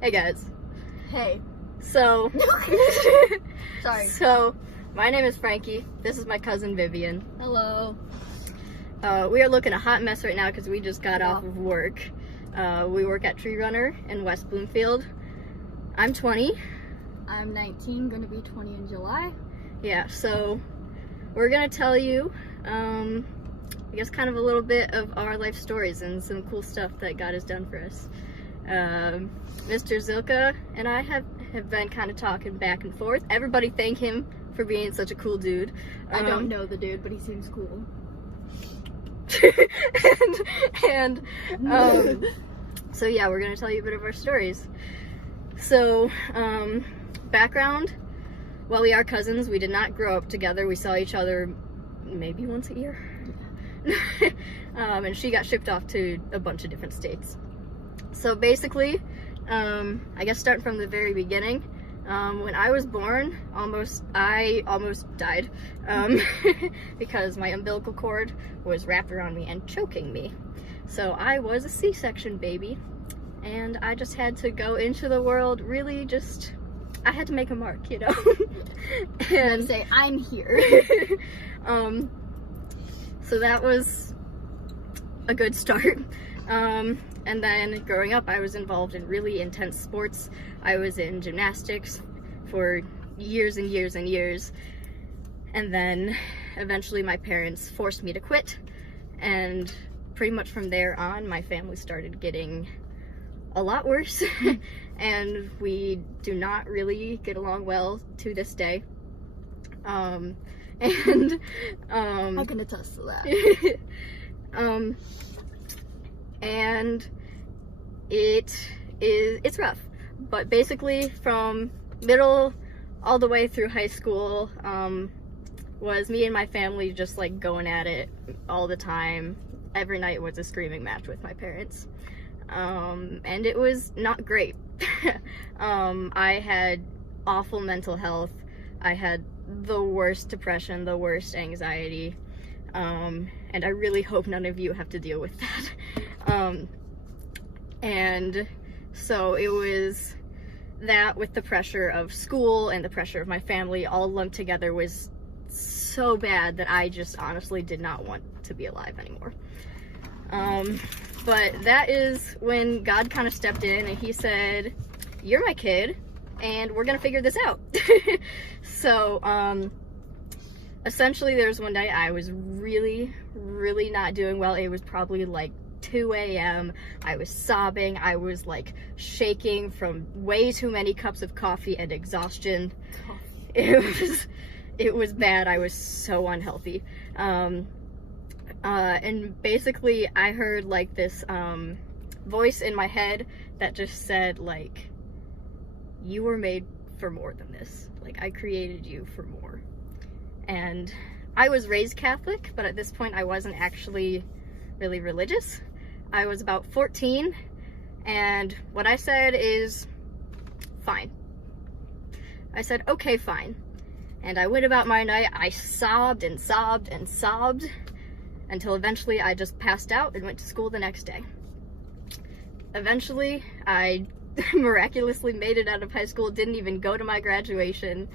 Hey guys. Hey. So, Sorry. So, my name is Frankie. This is my cousin Vivian. Hello. We are looking a hot mess right now because we just got Yeah. off of work. We work at Tree Runner in West Bloomfield. I'm 20. I'm 19, gonna be 20 in July. Yeah, so we're gonna tell you, I guess, kind of a little bit of our life stories and some cool stuff that God has done for us. Mr. Zilka and I have been kind of talking back and forth. Everybody thank him for being such a cool dude. I don't know the dude, but he seems cool. So yeah, we're gonna tell you a bit of our stories. So, background, while we are cousins, we did not grow up together. We saw each other maybe once a year. And she got shipped off to a bunch of different states. So basically, I guess starting from the very beginning, when I was born, I almost died because my umbilical cord was wrapped around me and choking me. So I was a C-section baby, and I just had to go into the world really just, I had to make a mark, you know? And say, I'm here. So that was a good start. And then growing up, I was involved in really intense sports. I was in gymnastics for years and years and years. And then eventually my parents forced me to quit. And pretty much from there on, my family started getting a lot worse. And we do not really get along well to this day. I can attest to that. And it's rough, but basically from middle all the way through high school was me and my family just like going at it all the time. Every night was a screaming match with my parents, and it was not great. I had awful mental health. I had the worst depression, the worst anxiety, and I really hope none of you have to deal with that. And so it was that with the pressure of school and the pressure of my family all lumped together was so bad that I just honestly did not want to be alive anymore. But that is when God kind of stepped in and he said, "You're my kid and we're gonna figure this out." So essentially there was one day I was really not doing well. It was probably like 2 a.m. I was sobbing. I was like shaking from way too many cups of coffee and exhaustion. It was bad. I was so unhealthy. And basically I heard like this voice in my head that just said like, "You were made for more than this. Like, I created you for more." And I was raised Catholic, but at this point I wasn't actually really religious. I was about 14, and what I said is, fine. I said, okay, fine. And I went about my night. I sobbed and sobbed and sobbed until eventually I just passed out and went to school the next day. Eventually, I miraculously made it out of high school, didn't even go to my graduation,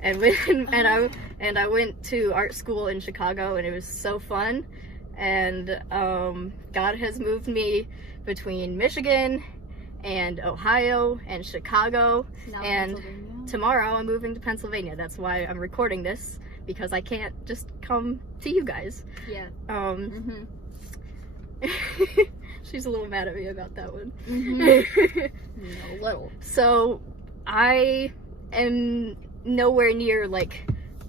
and I went to art school in Chicago, and it was so fun. And God has moved me between Michigan and Ohio and Chicago, Now and tomorrow I'm moving to Pennsylvania. That's why I'm recording this, because I can't just come to you guys. Yeah. She's a little mad at me about that one. A little. So I am nowhere near like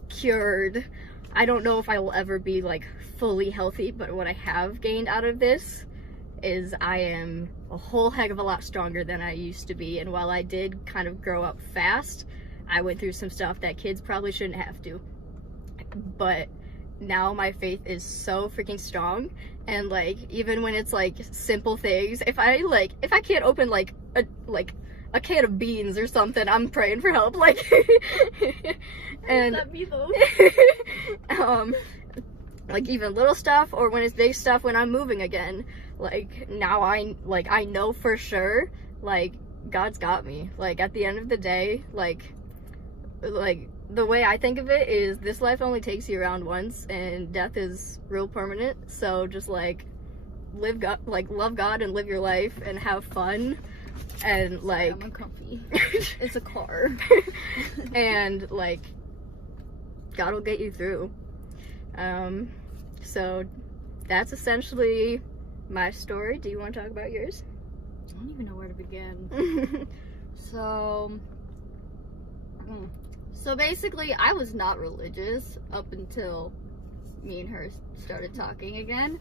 cured. I don't know if I will ever be like fully healthy, but what I have gained out of this is I am a whole heck of a lot stronger than I used to be. And while I did kind of grow up fast, I went through some stuff that kids probably shouldn't have to. But now my faith is so freaking strong, and like even when it's like simple things, if I can't open like a can of beans or something, I'm praying for help. Like and That be though? like even little stuff, or when it's big stuff when I'm moving again. Like now I know for sure, like God's got me. Like, at the end of the day, like the way I think of it is this life only takes you around once, and death is real permanent. So just like love God and live your life and have fun, and like I'm comfy. It's a car. and like God will get you through. So that's essentially my story. Do you want to talk about yours? I don't even know where to begin. So basically, I was not religious up until me and her started talking again.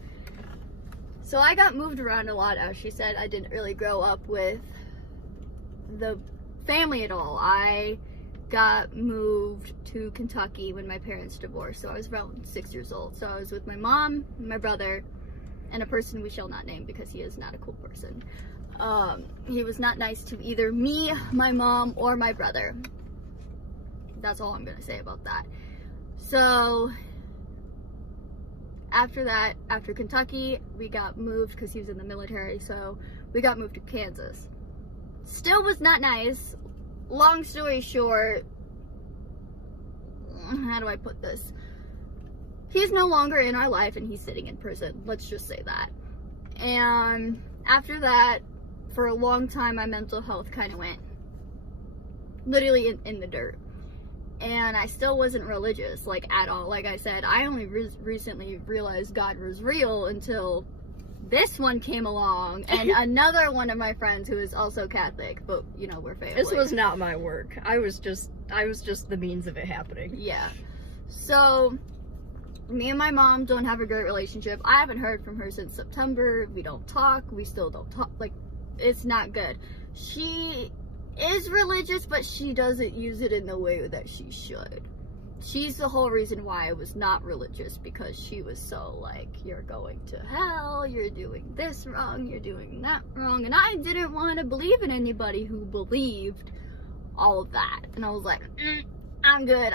So I got moved around a lot, as she said. I didn't really grow up with the family at all. I got moved to Kentucky when my parents divorced, so I was around 6 years old. So I was with my mom, my brother, and a person we shall not name because he is not a cool person. He was not nice to either me, my mom, or my brother. That's all I'm gonna say about that. So after that, after Kentucky, we got moved because he was in the military, so we got moved to Kansas. Still was not nice. Long story short, how do I put this? He's no longer in our life and he's sitting in prison. Let's just say that. And after that, for a long time, my mental health kind of went literally in the dirt. And I still wasn't religious, like, at all. Like I said, I only recently realized God was real until this one came along, and another one of my friends who is also Catholic, but, you know, we're family. This was not my work. I was just the means of it happening. Yeah. So, me and my mom don't have a great relationship. I haven't heard from her since September. We don't talk. We still don't talk. Like, it's not good. She is religious, but she doesn't use it in the way that she should. She's the whole reason why I was not religious, because she was so like, you're going to hell, you're doing this wrong, you're doing that wrong, and I didn't want to believe in anybody who believed all of that. And I was like, I'm good.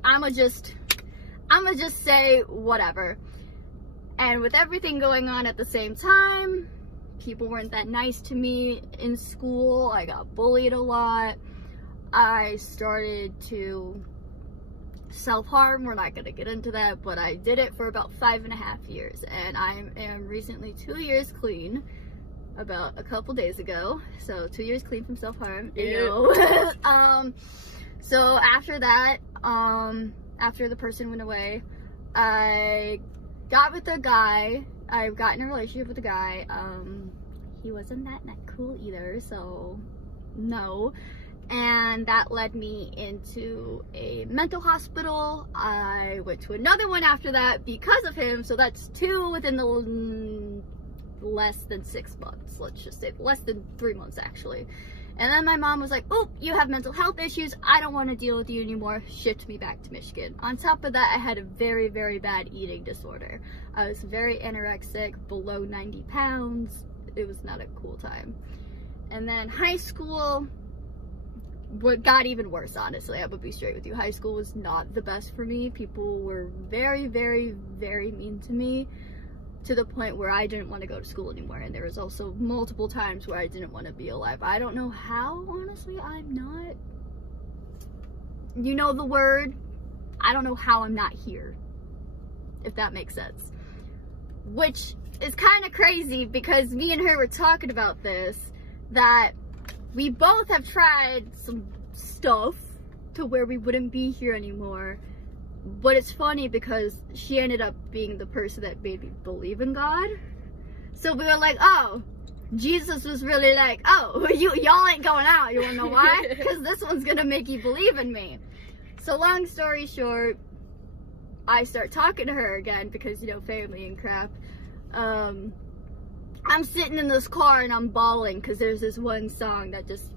I'ma just say whatever. And with everything going on at the same time, people weren't that nice to me in school. I got bullied a lot. I started to self-harm. We're not going to get into that, but I did it for about 5.5 years, and I am recently 2 years clean, about a couple days ago. So 2 years clean from self-harm. So after that, after the person went away, I got with a guy. I got in a relationship with a guy. He wasn't that cool either, so no. And that led me into a mental hospital. I went to another one after that because of him, so that's 2 within the less than 6 months. Let's just say less than 3 months, actually. And then my mom was like, oh, you have mental health issues. I don't want to deal with you anymore. Shipped me back to Michigan. On top of that, I had a very, very bad eating disorder. I was very anorexic, below 90 pounds. It was not a cool time. And then high school, what got even worse, honestly. I would be straight with you. High school was not the best for me. People were very, very, very mean to me, to the point where I didn't want to go to school anymore. And there was also multiple times where I didn't want to be alive. I don't know how, honestly. I'm not, you know the word, I don't know how I'm not here, if that makes sense. Which is kind of crazy, because me and her were talking about this, that we both have tried some stuff to where we wouldn't be here anymore. But it's funny because she ended up being the person that made me believe in God. So we were like, oh, Jesus was really like, oh, y'all ain't going out. You wanna know why? Because this one's gonna make you believe in me. So long story short, I start talking to her again because, you know, family and crap. I'm sitting in this car and I'm bawling because there's this one song that just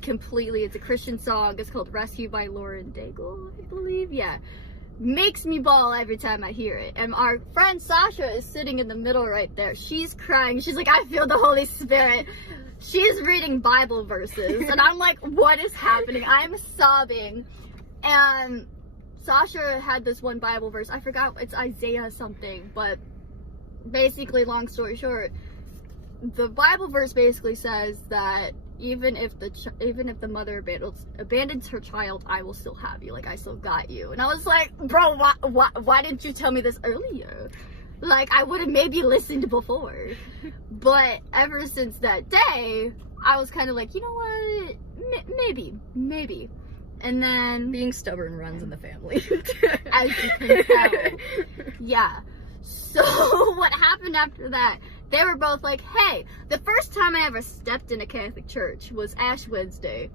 completely, it's a Christian song. It's called Rescue by Lauren Daigle, I believe. Yeah. Makes me bawl every time I hear it. And our friend Sasha is sitting in the middle right there. She's crying. She's like, I feel the Holy Spirit. She's reading Bible verses. And I'm like, what is happening? I'm sobbing. And Sasha had this one Bible verse. I forgot, it's Isaiah something. But basically, long story short, the Bible verse basically says that even if the mother abandons her child, I will still have you. Like, I still got you. And I was like, bro, why didn't you tell me this earlier? Like, I would have maybe listened before. But ever since that day, I was kind of like, you know what? Maybe. And then Being stubborn runs in the family. as you can tell. Yeah. So what happened after that, they were both like, hey, the first time I ever stepped in a Catholic church was Ash Wednesday.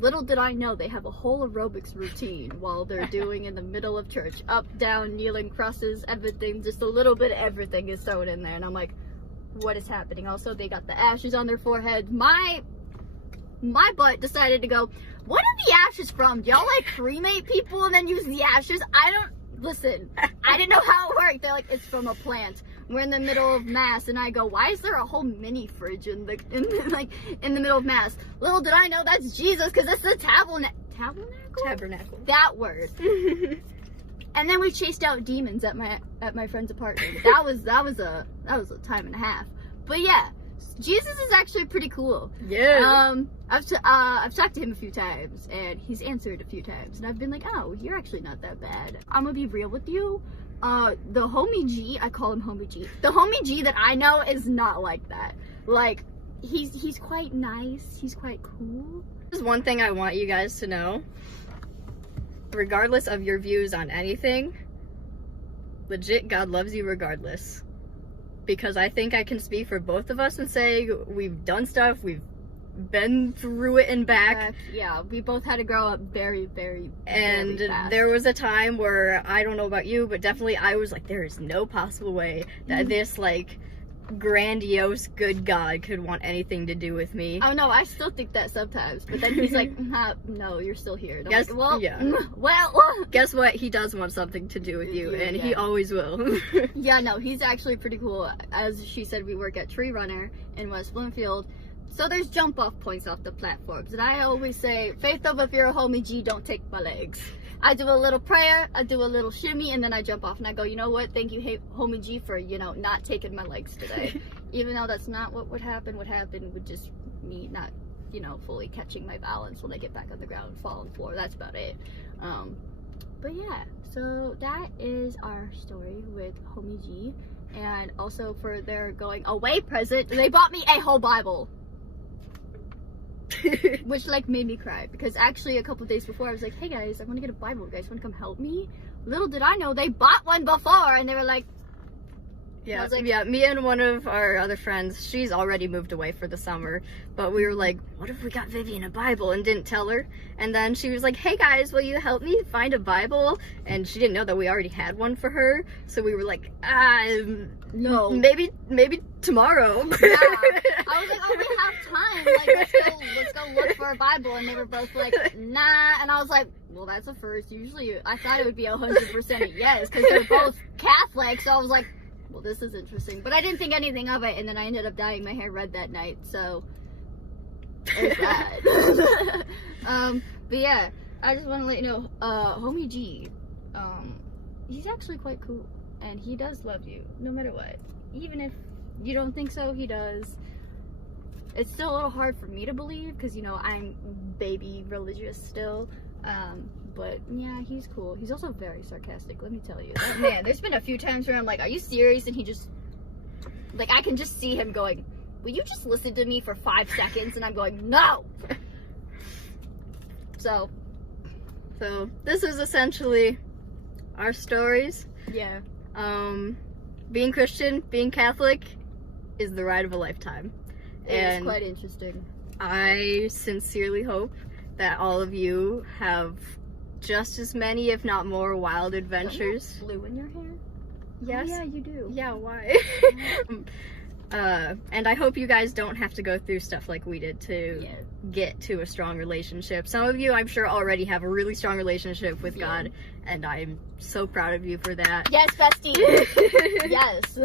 Little did I know they have a whole aerobics routine while they're doing in the middle of church. Up, down, kneeling, crosses, everything. Just a little bit of everything is thrown in there. And I'm like, what is happening? Also, they got the ashes on their foreheads. My butt decided to go, what are the ashes from? Do y'all like cremate people and then use the ashes? Listen, I didn't know how it worked. They're like, it's from a plant. We're in the middle of mass, and I go, why is there a whole mini fridge in the middle of mass? Little did I know that's Jesus, because it's the tabernacle? That word. And then we chased out demons at my friend's apartment. That was a time and a half. But yeah, Jesus is actually pretty cool. Yeah. I've talked to him a few times, and he's answered a few times, and I've been like, oh, you're actually not that bad. I'm gonna be real with you. The homie G, I call him homie G. The homie G that I know is not like that. Like, he's quite nice. He's quite cool. There's one thing I want you guys to know. Regardless of your views on anything, legit, God loves you regardless. Because I think I can speak for both of us and say we've done stuff, we've been through it and back. Yeah, we both had to grow up very, very, and very fast. There was a time where, I don't know about you, but definitely I was like, there is no possible way that this, like, grandiose good God could want anything to do with me. Oh no, I still think that sometimes, but then he's like, no, you're still here. And I'm Guess, like, well, yeah. well, guess what? He does want something to do with you, and he always will. Yeah, no, he's actually pretty cool. As she said, we work at Tree Runner in West Bloomfield, so there's jump off points off the platforms, and I always say, faith over if you're a homie G, don't take my legs. I do a little prayer, I do a little shimmy, and then I jump off and I go, you know what, thank you, homie G, for, not taking my legs today. Even though that's not what would happen would just me not, fully catching my balance when I get back on the ground and fall on the floor. That's about it. But yeah, so that is our story with homie G. And also for their going away present, they bought me a whole Bible. Which made me cry, because actually a couple of days before I was like, hey guys, I want to get a Bible, you guys want to come help me? Little did I know they bought one before, and they were like, yeah, me and one of our other friends, she's already moved away for the summer, but we were like, what if we got Vivian a Bible, and didn't tell her? And then she was like, hey guys, will you help me find a Bible? And she didn't know that we already had one for her, so we were like, no, maybe tomorrow. Yeah, I was like, oh, we have time, let's go look for a Bible, and they were both like, nah, and I was like, well, that's a first. Usually I thought it would be 100% a yes, because they're both Catholic, so I was like, well, this is interesting. But I didn't think anything of it, and then I ended up dyeing my hair red that night, so there's that. But yeah, I just want to let you know, homie G, he's actually quite cool, and he does love you, no matter what. Even if you don't think so, he does. It's still a little hard for me to believe, because, I'm baby religious still. But yeah, he's cool. He's also very sarcastic, let me tell you. Man, there's been a few times where I'm like, are you serious? And he just, I can just see him going, will you just listen to me for 5 seconds? And I'm going, no! So this is essentially our stories. Yeah. Being Christian, being Catholic is the ride of a lifetime. It's quite interesting. I sincerely hope that all of you have just as many, if not more, wild adventures. Don't you have blue in your hair? Yes. Oh, yeah, you do. Yeah, why? And I hope you guys don't have to go through stuff like we did to get to a strong relationship. Some of you, I'm sure, already have a really strong relationship with God, and I'm so proud of you for that. Yes, bestie. Yes.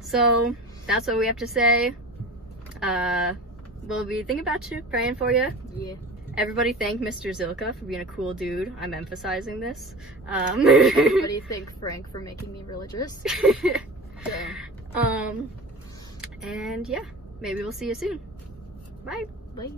So that's what we have to say. We'll be thinking about you, praying for you. Yeah. Everybody thank Mr. Zilka for being a cool dude. I'm emphasizing this. Everybody thank Frank for making me religious. And yeah, maybe we'll see you soon. Bye. Bye.